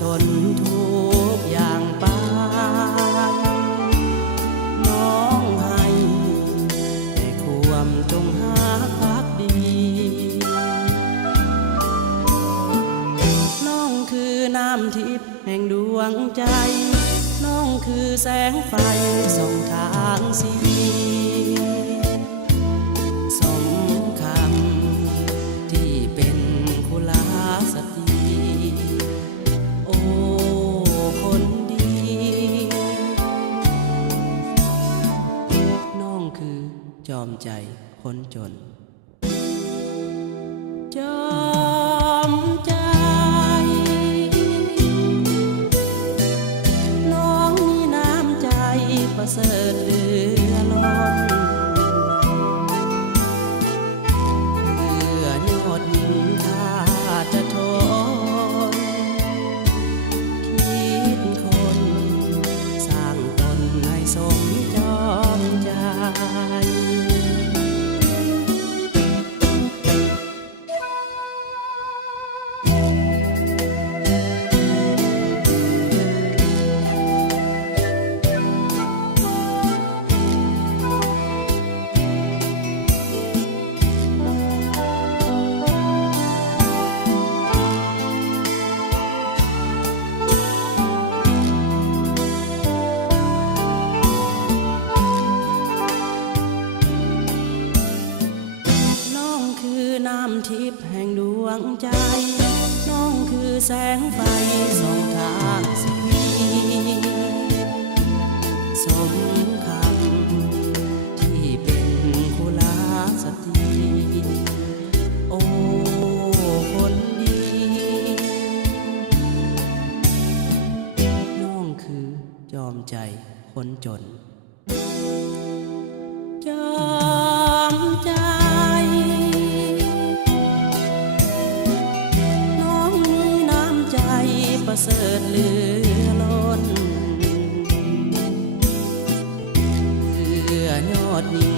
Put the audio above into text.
สนทุกอย่างไปน้องให้แต่ความจงหาพักดีน้องคือน้ำทิพย์แห่งดวงใจน้องคือแสงไฟส่องทางสีสมคำที่เป็นคุลาสตรีโอ้คนดีน้องคือจอมใจคนจนจอมใจประเสริฐเหลือล้นเพื่อยอดหญิงข้าจะทนคิดคนสร้างตนให้สมจอมใจน้ำทิพย์แห่งดวงใจน้องคือแสงไฟส่องทางสีสมคำที่เป็นคุลาสตรีโอ้คนดีน้องคือจอมใจคนจนจอมใจประเสริฐเหลือล้นเพื่อยอดหญิง